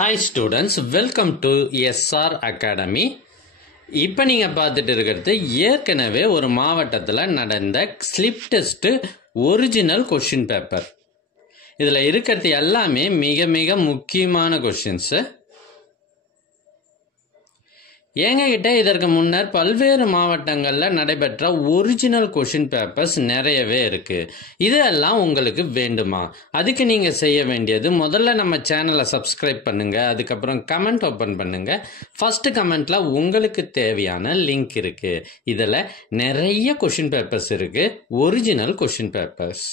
Hi students, welcome to SR Academy. இப்போ நீங்கள் பார்த்துட்டு இருக்கிறது ஏற்கனவே ஒரு மாவட்டத்தில் நடந்த slip test original question paper. இதில் இருக்கிறது எல்லாமே மிக மிக முக்கியமான கொஷின்ஸு. எங்ககிட்ட இதற்கு முன்னர் பல்வேறு மாவட்டங்களில் நடைபெற்ற ஒரிஜினல் கொஷின் பேப்பர்ஸ் நிறையவே இருக்குது. இதெல்லாம் உங்களுக்கு வேண்டுமா? அதுக்கு நீங்கள் செய்ய வேண்டியது முதல்ல நம்ம சேனலை சப்ஸ்கிரைப் பண்ணுங்கள், அதுக்கப்புறம் கமெண்ட் ஓப்பன் பண்ணுங்கள். ஃபஸ்ட்டு கமெண்ட்டில் உங்களுக்கு தேவையான லிங்க் இருக்குது. இதில் நிறைய கொஷின் பேப்பர்ஸ் இருக்குது, ஒரிஜினல் கொஷின் பேப்பர்ஸ்.